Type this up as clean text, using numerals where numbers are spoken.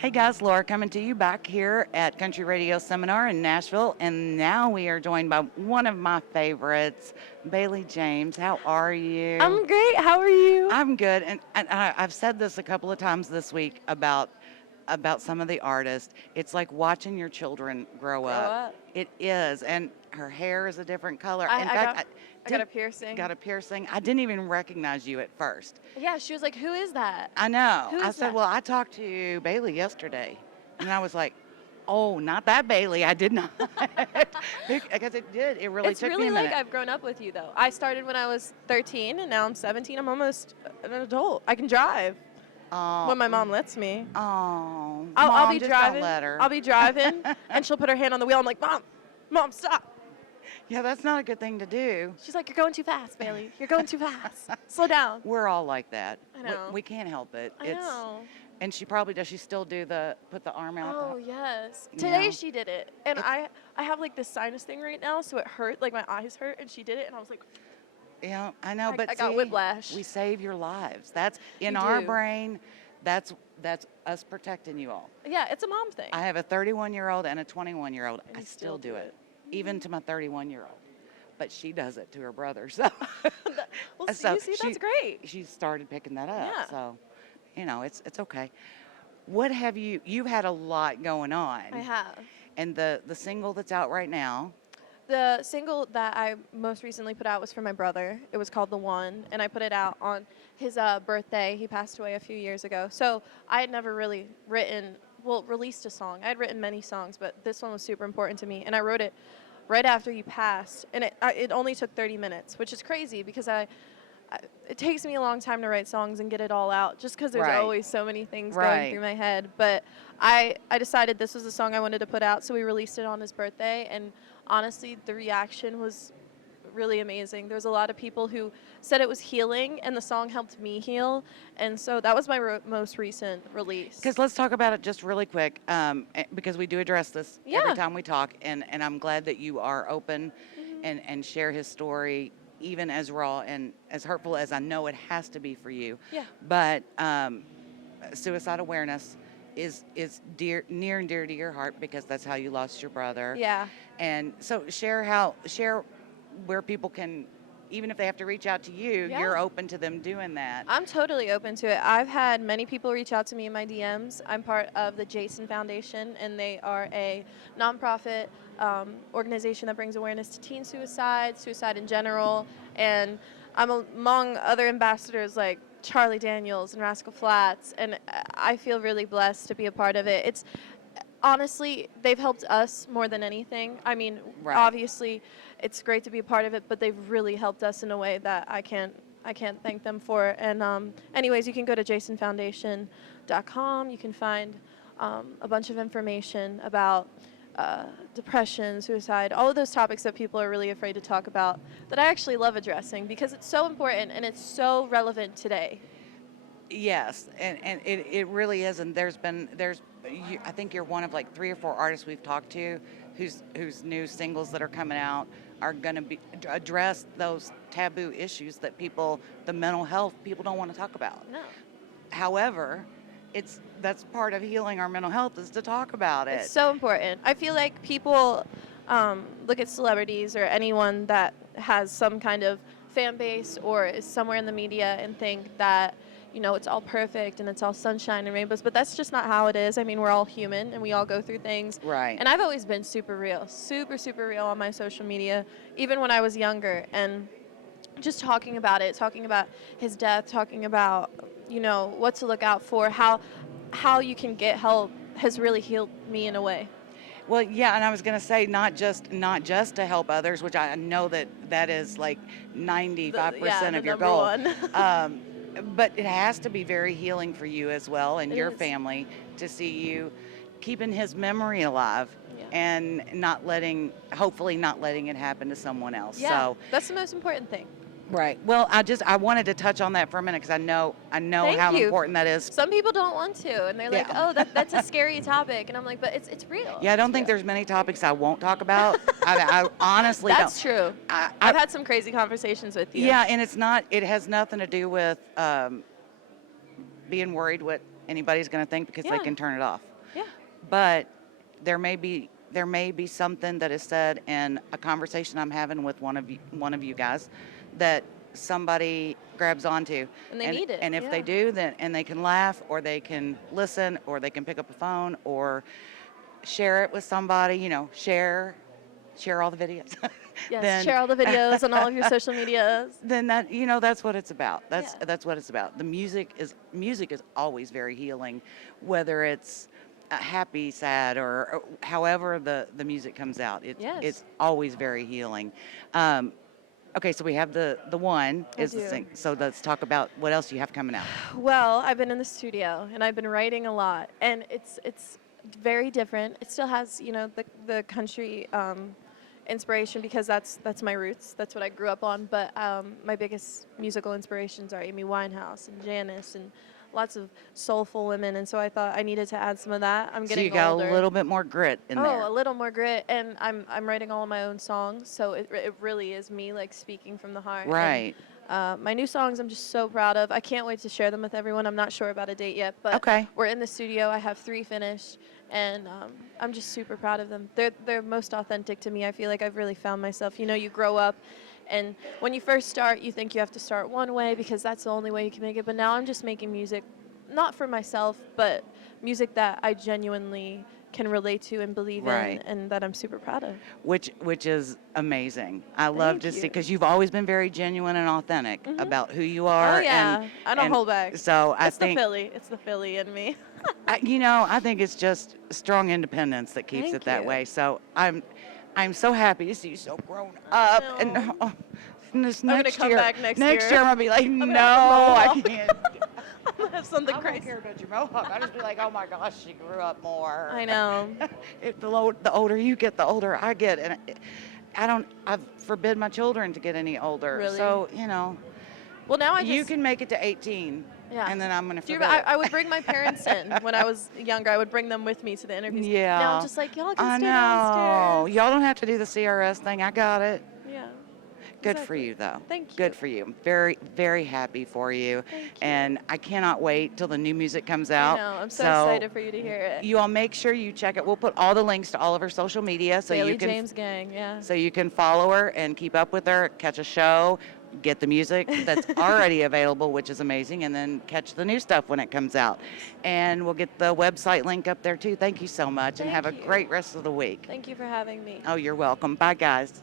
Hey guys, Laura coming to you back here at Country Radio Seminar in Nashville, and now we are joined by one of my favorites, Bailey James. How are you? I'm great. How are you? I'm good, and I've said this a couple of times this week about some of the artists. It's like watching your children grow Grow up. up. It is, and her hair is a different color. I, In I fact, got I got a piercing. got a piercing. I didn't even recognize you at first. Yeah, she was like, "Who is that?" I know. Who I is said, that? well, I talked to Bailey yesterday. And I was like, oh, not that Bailey. I did not. Because it did. It really It's took me really a like minute. I've grown up with you, though. I started when I was 13, and now I'm 17. I'm almost an adult. I can drive Oh, when my mom lets me. oh, I'll Mom, be just driving. Don't let her. I'll be driving, and she'll put her hand on the wheel. I'm like, Mom, stop. Yeah, that's not a good thing to do. She's like, "You're going too fast, Bailey. You're going too fast. Slow down." We're all like that. I know. We can't help it. I know. And she probably does. She still do put the arm out. Oh yes. Yeah. Today she did it, and It's- I have like this sinus thing right now, so it hurt. Like my eyes hurt, and she did it, and I was like, Yeah, I know, but I got see, whiplash. we save your lives. That's in You our do. brain. That's us protecting you all. yeah, it's a mom thing. I have a 31-year-old and a 21-year-old. And I you still still do do it, it. even to my 31-year-old. But she does it to her brother. So, well, so you see, she- that's great. she started picking that up. Yeah. So, it's okay. What have you've had a lot going on. I have. And the single that's out right now, The single that I most recently put out was for my brother. It was called The One, and I put it out on his birthday. He passed away a few years ago. So I had never really released a song. I had written many songs, but this one was super important to me, and I wrote it right after he passed, and it only took 30 minutes, which is crazy because it takes me a long time to write songs and get it all out just because there's Right. always so many things Right. going through my head. But I decided this was the song I wanted to put out, so we released it on his birthday, and honestly, the reaction was really amazing. There was a lot of people who said it was healing, and the song helped me heal, and so that was my most recent release. because let's talk about it just really quick, because we do address this every Yeah. time we talk, and I'm glad that you are open Mhm. and share his story, even as raw and as hurtful as I know it has to be for you. Yeah. But suicide awareness is near and dear to your heart because that's how you lost your brother. Yeah. And so share where people can, even if they have to reach out to you, Yeah. you're open to them doing that. I'm totally open to it. I've had many people reach out to me in my DMs. I'm part of the Jason Foundation, and they are a nonprofit organization that brings awareness to teen suicide in general, and I'm among other ambassadors like Charlie Daniels and Rascal Flatts, and I feel really blessed to be a part of it. It's honestly, they've helped us more than anything. I mean, Right. obviously, it's great to be a part of it, but they've really helped us in a way that I can't thank them for. And anyways, you can go to jasonfoundation.com. You can find a bunch of information about depression, suicide, all of those topics that people are really afraid to talk about that I actually love addressing because it's so important and it's so relevant today. Yes, and it really is. And I think you're one of like 3 or 4 artists we've talked to whose new singles that are coming out are going to be address those taboo issues that the mental health people don't want to talk about. No. However, that's part of healing our mental health is to talk about it. It's so important. I feel like people look at celebrities or anyone that has some kind of fan base or is somewhere in the media and think that, it's all perfect and it's all sunshine and rainbows, but that's just not how it is. I mean, we're all human and we all go through things. Right. And I've always been super real on my social media, even when I was younger. And just talking about his death, talking about, what to look out for, how you can get help has really healed me in a way. Well, yeah, and I was going to say not just to help others, which I know that is like 95% of your number goal. one. But it has to be very healing for you as well and It your is. family to see you keeping his memory alive Yeah. and hopefully not letting it happen to someone else. Yeah, So, that's the most important thing. right. Well, I wanted to touch on that for a minute because I know Thank how you. important that is. Some people don't want to, and they're like, Yeah. "Oh, that's a scary topic," and I'm like, "But it's real." Yeah, I don't It's think real. there's many topics I won't talk about. I honestly That's don't. true. I've had some crazy conversations with you. Yeah, and it has nothing to do with being worried what anybody's going to think because they Yeah. can turn it off. Yeah. But there may be something that is said in a conversation I'm having with one of you guys that somebody grabs onto, And they need it, and if they yeah. do, then and they can laugh, or they can listen, or they can pick up a phone, or share it with somebody, share all the videos. Yes, then share all the videos on all of your social medias. then that's what it's about. That's Yeah. that's what it's about. The music is always very healing, whether it's happy, sad, or however the music comes out. Yes. It's always very healing. Um, okay, so we have the one I is the do. sing. So let's talk about what else you have coming out. Well, I've been in the studio and I've been writing a lot, and it's very different. It still has, the country inspiration because that's my roots. That's what I grew up on. But my biggest musical inspirations are Amy Winehouse and Janis and lots of soulful women. And so I thought I needed to add some of that. I'm So getting you got older. a little bit more grit in there. Oh, a little more grit, and I'm writing all of my own songs, so it really is me like speaking from the heart. And, Right. my new songs I'm just so proud of. I can't wait to share them with everyone. I'm not sure about a date yet, but Okay. we're in the studio. I have 3 finished, and I'm just super proud of them. They're most authentic to me. I feel like I've really found myself. You grow up, and when you first start, you think you have to start one way because that's the only way you can make it. But now I'm just making music, not for myself, but music that I genuinely can relate to and believe Right. in, and that I'm super proud of. Which is amazing. I love Thank to see you. because you've always been very genuine and authentic Mhm. about who you are. Oh yeah, I don't and hold back. So I It's the think Philly. It's the Philly in me. I think it's just strong independence that keeps Thank it that you. way. So I'm so happy to see you so grown up. And know. and this I'm gonna next come year, back next year year. I'm gonna be like, gonna no, have a I can't. I'm gonna have something I don't crazy. care about your mohawk. I just be like, oh my gosh, she grew up more. I know. The older you get, the older I get, and I've forbid my children to get any older. Really? So Well, now I you just can make it to 18, yeah. and then I'm gonna Do you forbid remember, it. I would bring my parents in when I was younger. I would bring them with me to the interviews. Yeah. Now I'm just like, y'all can I stay know. downstairs. Y'all don't have to do the CRS thing. I got it. Yeah. Good for Exactly. you, though. Thank you. Good for you. Very, very happy for you. Thank you. And I cannot wait till the new music comes out. I know. I'm so excited for you to hear it. You all make sure you check it. We'll put all the links to all of her social media so Bailey you can James Gang, yeah. so you can follow her and keep up with her, catch a show, get the music that's already available, which is amazing, and then catch the new stuff when it comes out. And we'll get the website link up there too. Thank you so much, and Thank have a you. great rest of the week. Thank you for having me. Oh, you're welcome. Bye, guys.